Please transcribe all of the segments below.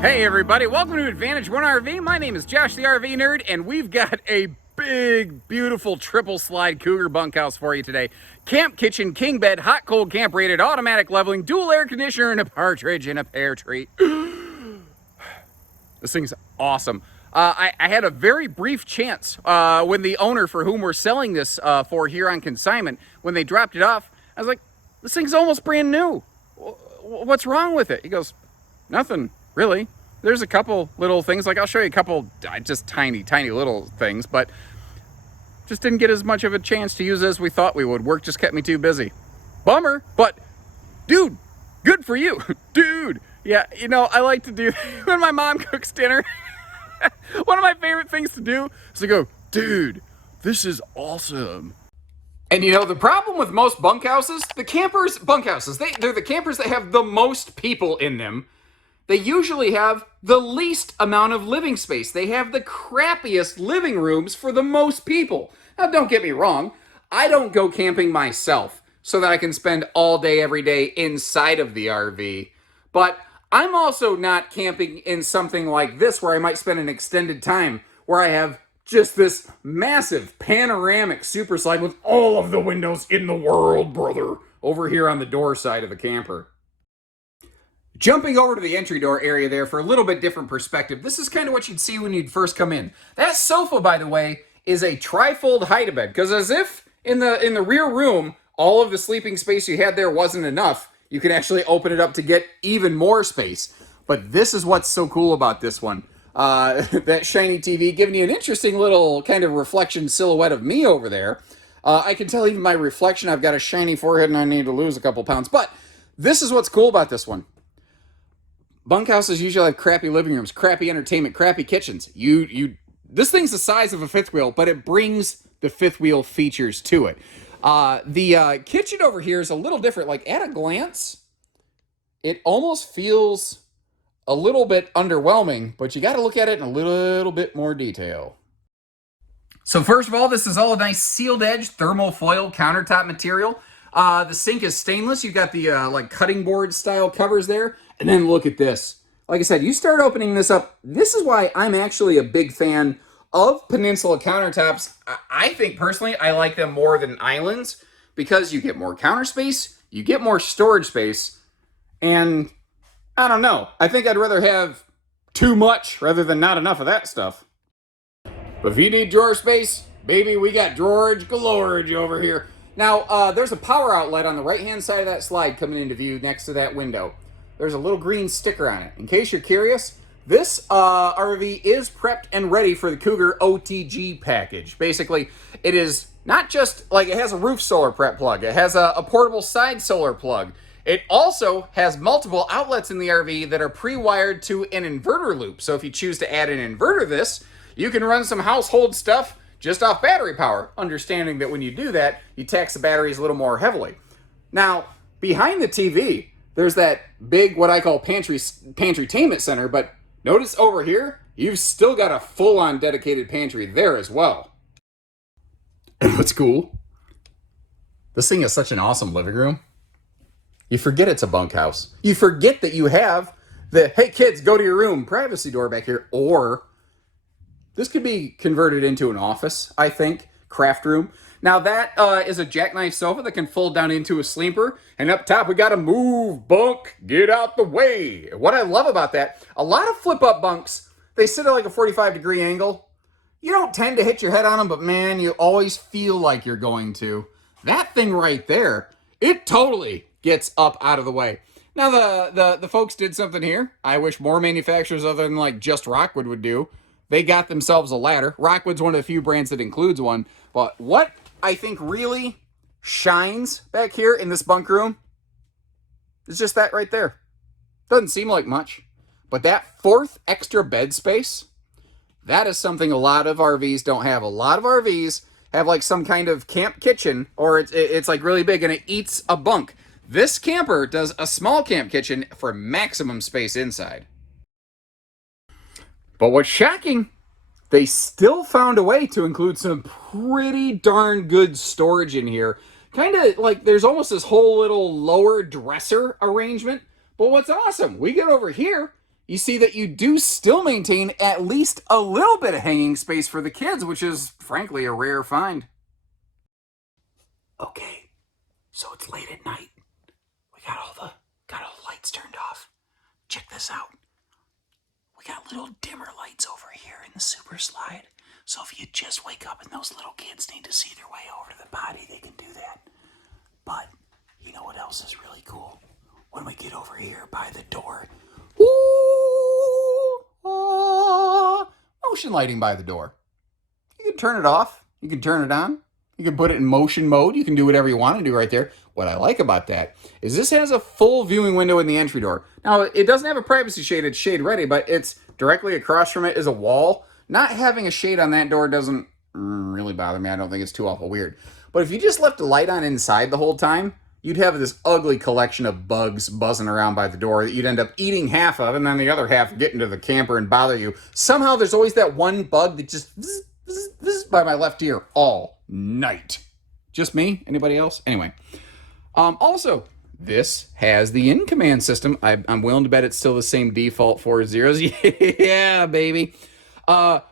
Hey everybody, welcome to Advantage One RV. My name is Josh the RV Nerd, and we've got a big, beautiful triple slide Cougar bunkhouse for you today. Camp kitchen, king bed, hot cold camp rated, automatic leveling, dual air conditioner, and a partridge in a pear tree. This thing's awesome. I had a very brief chance when the owner for whom we're selling this for here on consignment, when they dropped it off, I was like, this thing's almost brand new. What's wrong with it? He goes, nothing. Really, there's a couple little things, like I'll show you a couple just tiny little things, but just didn't get as much of a chance to use it as we thought we would. Work just kept me too busy. Bummer, but dude, good for you. Dude, yeah, you know, I like to do when my mom cooks dinner. One of my favorite things to do is to go, dude, this is awesome. And you know, the problem with most bunkhouses, bunkhouses, they're the campers that have the most people in them. They usually have the least amount of living space. They have the crappiest living rooms for the most people. Now, don't get me wrong. I don't go camping myself so that I can spend all day, every day inside of the RV. But I'm also not camping in something like this where I might spend an extended time where I have just this massive panoramic super slide with all of the windows in the world, brother, over here on the door side of the camper. Jumping over to the entry door area there for a little bit different perspective, this is kind of what you'd see when you'd first come in. That sofa, by the way, is a tri-fold hide-a-bed, because as if in the rear room, all of the sleeping space you had there wasn't enough, you can actually open it up to get even more space. But this is what's so cool about this one. That shiny TV giving you an interesting little kind of reflection silhouette of me over there. I can tell even my reflection, I've got a shiny forehead and I need to lose a couple pounds. But this is what's cool about this one. Bunkhouses usually have crappy living rooms, crappy entertainment, crappy kitchens. This thing's the size of a fifth wheel, but it brings the fifth wheel features to it. The kitchen over here is a little different. Like, at a glance, it almost feels a little bit underwhelming, but you got to look at it in a little bit more detail. So first of all, this is all a nice sealed edge thermal foil countertop material. The sink is stainless. You've got the like cutting board style covers there. And then look at this. Like I said, you start opening this up. This is why I'm actually a big fan of Peninsula countertops. I think personally, I like them more than islands because you get more counter space, you get more storage space, and I don't know. I think I'd rather have too much rather than not enough of that stuff. But if you need drawer space, baby, we got drawerage galorage over here. Now, there's a power outlet on the right-hand side of that slide coming into view next to that window. There's a little green sticker on it. In case you're curious, this RV is prepped and ready for the Cougar OTG package. Basically, it is not just, like, it has a roof solar prep plug. It has a portable side solar plug. It also has multiple outlets in the RV that are pre-wired to an inverter loop. So if you choose to add an inverter to this, you can run some household stuff just off battery power, understanding that when you do that, you tax the batteries a little more heavily. Now, behind the TV, there's that big, what I call pantrytainment center, but notice over here, you've still got a full-on dedicated pantry there as well. And what's cool? This thing is such an awesome living room. You forget it's a bunkhouse. You forget that you have the, hey kids, go to your room, privacy door back here, or this could be converted into an office, I think, craft room. Now that is a jackknife sofa that can fold down into a sleeper. And up top, we got a move bunk. Get out the way. What I love about that, a lot of flip-up bunks, they sit at like a 45-degree angle. You don't tend to hit your head on them, but man, you always feel like you're going to. That thing right there, it totally gets up out of the way. Now the folks did something here. I wish more manufacturers other than like just Rockwood would do. They got themselves a ladder. Rockwood's one of the few brands that includes one. But what I think really shines back here in this bunk room is just that right there. Doesn't seem like much. But that fourth extra bed space, that is something a lot of RVs don't have. A lot of RVs have like some kind of camp kitchen, or it's like really big and it eats a bunk. This camper does a small camp kitchen for maximum space inside. But what's shocking, they still found a way to include some pretty darn good storage in here. Kind of like there's almost this whole little lower dresser arrangement. But what's awesome, we get over here, you see that you do still maintain at least a little bit of hanging space for the kids, which is frankly a rare find. Okay, so it's late at night. We got all the lights turned off. Check this out. We got little dimmer lights over here in the super slide. So if you just wake up and those little kids need to see their way over to the potty, they can do that. But you know what else is really cool? When we get over here by the door, motion lighting by the door. You can turn it off. You can turn it on. You can put it in motion mode. You can do whatever you want to do right there. What I like about that is this has a full viewing window in the entry door. Now, it doesn't have a privacy shade. It's shade ready, but it's directly across from it is a wall. Not having a shade on that door doesn't really bother me. I don't think it's too awful weird. But if you just left the light on inside the whole time, you'd have this ugly collection of bugs buzzing around by the door that you'd end up eating half of, and then the other half get into the camper and bother you. Somehow there's always that one bug that just by my left ear all night. Just me? Anybody else? Anyway. Also, this has the in-command system. I'm willing to bet it's still the same default 4 zeros. Yeah, baby.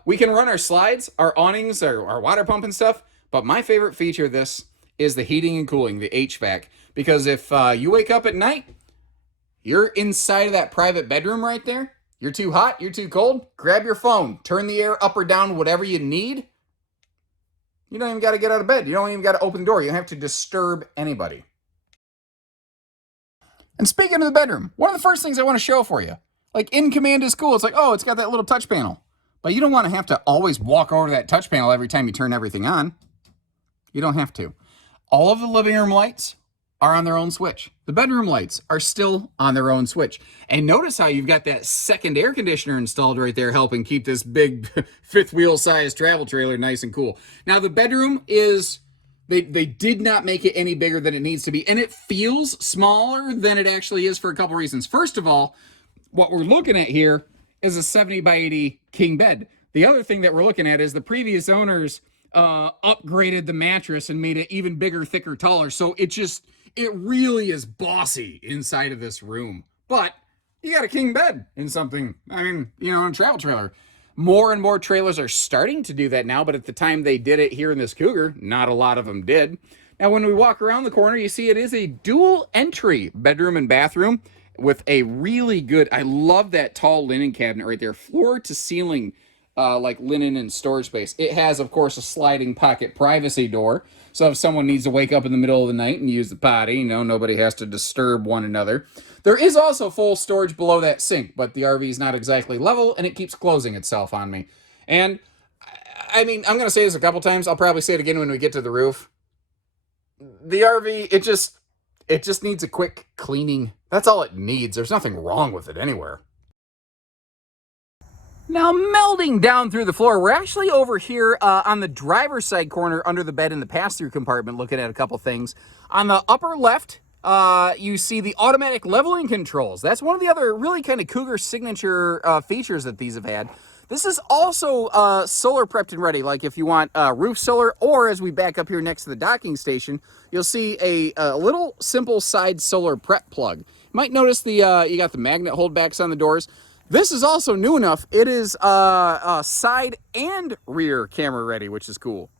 We can run our slides, our awnings, our water pump and stuff. But my favorite feature of this is the heating and cooling, the HVAC. Because if you wake up at night, you're inside of that private bedroom right there. You're too hot, you're too cold. Grab your phone, turn the air up or down, whatever you need. You don't even got to get out of bed. You don't even got to open the door. You don't have to disturb anybody. And speaking of the bedroom, one of the first things I want to show for you, like in command is cool. It's like, oh, it's got that little touch panel. But you don't want to have to always walk over to that touch panel every time you turn everything on. You don't have to. All of the living room lights are on their own switch. The bedroom lights are still on their own switch. And notice how you've got that second air conditioner installed right there, helping keep this big fifth wheel size travel trailer nice and cool. Now the bedroom is, they did not make it any bigger than it needs to be. And it feels smaller than it actually is for a couple reasons. First of all, what we're looking at here is a 70 by 80 king bed. The other thing that we're looking at is the previous owners upgraded the mattress and made it even bigger, thicker, taller. So it really is bossy inside of this room. But you got a king bed in something, in a travel trailer. More and more trailers are starting to do that now, but at the time they did it here in this Cougar, not a lot of them did. Now, when we walk around the corner, you see it is a dual entry bedroom and bathroom with a really good, I love that tall linen cabinet right there, floor to ceiling, like linen and storage space. It has, of course, a sliding pocket privacy door. So if someone needs to wake up in the middle of the night and use the potty, nobody has to disturb one another. There is also full storage below that sink, but the RV is not exactly level, and it keeps closing itself on me. And, I'm going to say this a couple times. I'll probably say it again when we get to the roof. The RV, it just needs a quick cleaning. That's all it needs. There's nothing wrong with it anywhere. Now, melding down through the floor, we're actually over here on the driver's side corner under the bed in the pass-through compartment looking at a couple things. On the upper left, you see the automatic leveling controls. That's one of the other really kind of Cougar signature features that these have had. This is also solar prepped and ready, like if you want roof solar, or as we back up here next to the docking station, you'll see a little simple side solar prep plug. You might notice you got the magnet holdbacks on the doors. This is also new enough. It is side and rear camera ready, which is cool.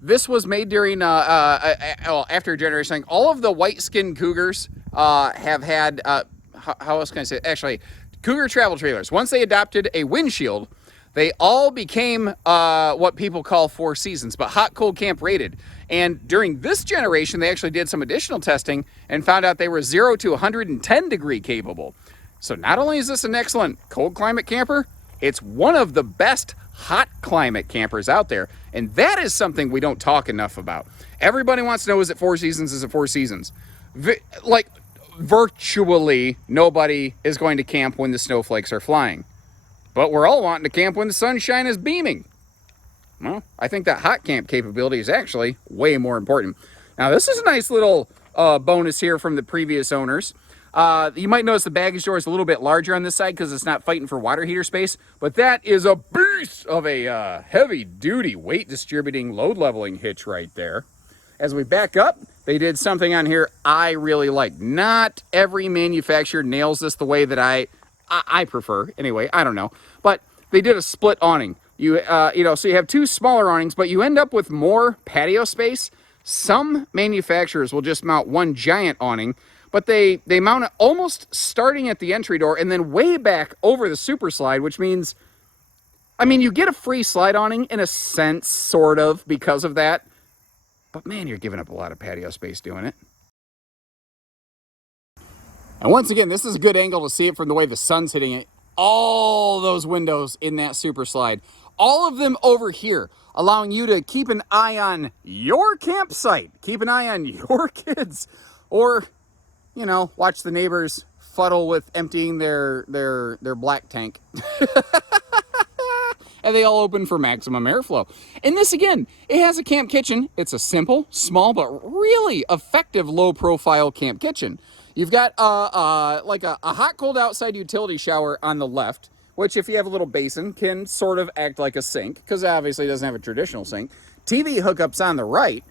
This was made during, after a generation. All of the white-skinned Cougars have had, how else can I say it? Actually, Cougar travel trailers, once they adopted a windshield, they all became what people call 4 seasons, but hot, cold camp rated. And during this generation, they actually did some additional testing and found out they were 0 to 110 degree capable. So not only is this an excellent cold climate camper, it's one of the best hot climate campers out there. And that is something we don't talk enough about. Everybody wants to know, is it 4 seasons? Is it 4 seasons? Virtually nobody is going to camp when the snowflakes are flying. But we're all wanting to camp when the sunshine is beaming. Well, I think that hot camp capability is actually way more important. Now, this is a nice little bonus here from the previous owners. You might notice the baggage door is a little bit larger on this side because it's not fighting for water heater space, but that is a beast of a heavy-duty weight distributing load leveling hitch right there. As we back up, they did something on here I really like. Not every manufacturer nails this the way that I I prefer anyway. I don't know, but they did a split awning. So you have two smaller awnings, but you end up with more patio space. Some manufacturers will just mount one giant awning, but they mount it almost starting at the entry door and then way back over the super slide, which means, I mean, you get a free slide awning in a sense, sort of, because of that. But man, you're giving up a lot of patio space doing it. And once again, this is a good angle to see it from the way the sun's hitting it. All those windows in that super slide, all of them over here, allowing you to keep an eye on your campsite, keep an eye on your kids, or, you know, watch the neighbors fuddle with emptying their black tank. And they all open for maximum airflow. And this, again, it has a camp kitchen. It's a simple, small, but really effective low-profile camp kitchen. You've got like a hot, cold outside utility shower on the left, which, if you have a little basin, can sort of act like a sink, because obviously it doesn't have a traditional sink. TV hookups on the right.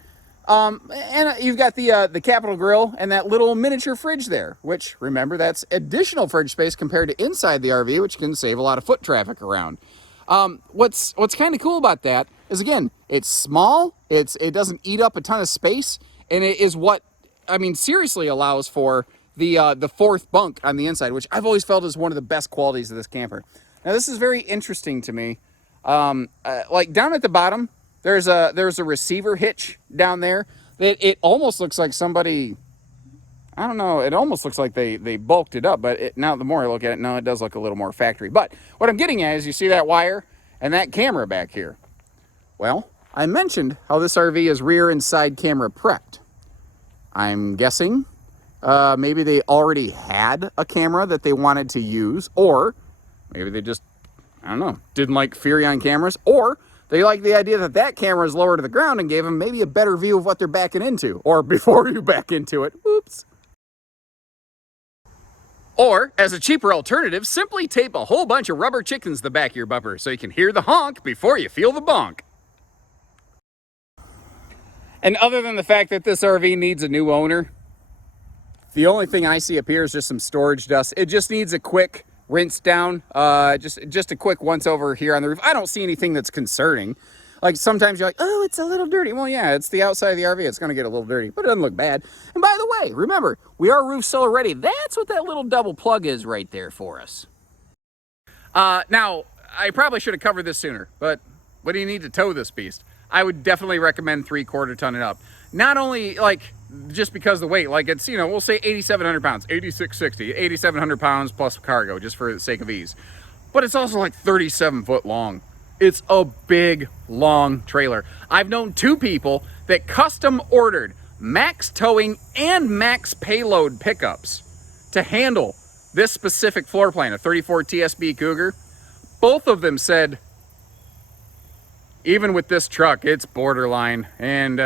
And you've got the Capital Grill and that little miniature fridge there, which, remember, that's additional fridge space compared to inside the RV, which can save a lot of foot traffic around. What's kind of cool about that is, again, it's small, it doesn't eat up a ton of space, and it is what, I mean, seriously allows for the fourth bunk on the inside, which I've always felt is one of the best qualities of this camper. Now, this is very interesting to me. Like down at the bottom, there's a receiver hitch down there that it almost looks like somebody, I don't know, it almost looks like they bulked it up, but now the more I look at it, no, it does look a little more factory. But what I'm getting at is, you see that wire and that camera back here. Well, I mentioned how this RV is rear and side camera prepped. I'm guessing maybe they already had a camera that they wanted to use, or maybe they just, I don't know, didn't like Furrion cameras, or they like the idea that that camera is lower to the ground and gave them maybe a better view of what they're backing into, or before you back into it. Oops. Or, as a cheaper alternative, simply tape a whole bunch of rubber chickens to the back of your bumper so you can hear the honk before you feel the bonk. And other than the fact that this RV needs a new owner, the only thing I see up here is just some storage dust. It just needs a quick rinse down, just a quick once over here on the roof. I don't see anything that's concerning. Like, sometimes you're like, oh, it's a little dirty. Well, yeah, it's the outside of the RV. It's going to get a little dirty, but it doesn't look bad. And by the way, remember, we are roof solar ready. That's what that little double plug is right there for us. Now, I probably should have covered this sooner, but what do you need to tow this beast? I would definitely recommend 3/4 ton and up. Not only, like, just because of the weight, like, it's, you know, we'll say 8,700 pounds, 8,660, 8,700 pounds plus cargo, just for the sake of ease. But it's also like 37 foot long. It's a big, long trailer. I've known two people that custom ordered max towing and max payload pickups to handle this specific floor plan, a 34 TSB Cougar. Both of them said, even with this truck, it's borderline, and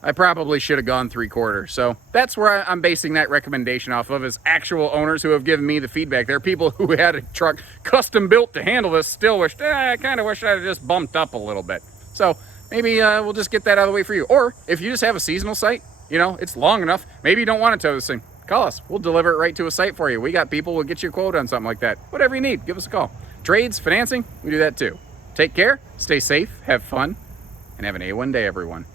I probably should have gone 3/4. So that's where I'm basing that recommendation off of, is actual owners who have given me the feedback. There are people who had a truck custom built to handle this still wished, I kind of wish I'd have just bumped up a little bit. So maybe we'll just get that out of the way for you. Or if you just have a seasonal site, you know, it's long enough, maybe you don't want to tow this thing, call us. We'll deliver it right to a site for you. We got people, we'll get you a quote on something like that. Whatever you need, give us a call. Trades, financing, we do that too. Take care, stay safe, have fun, and have an A1 day, everyone.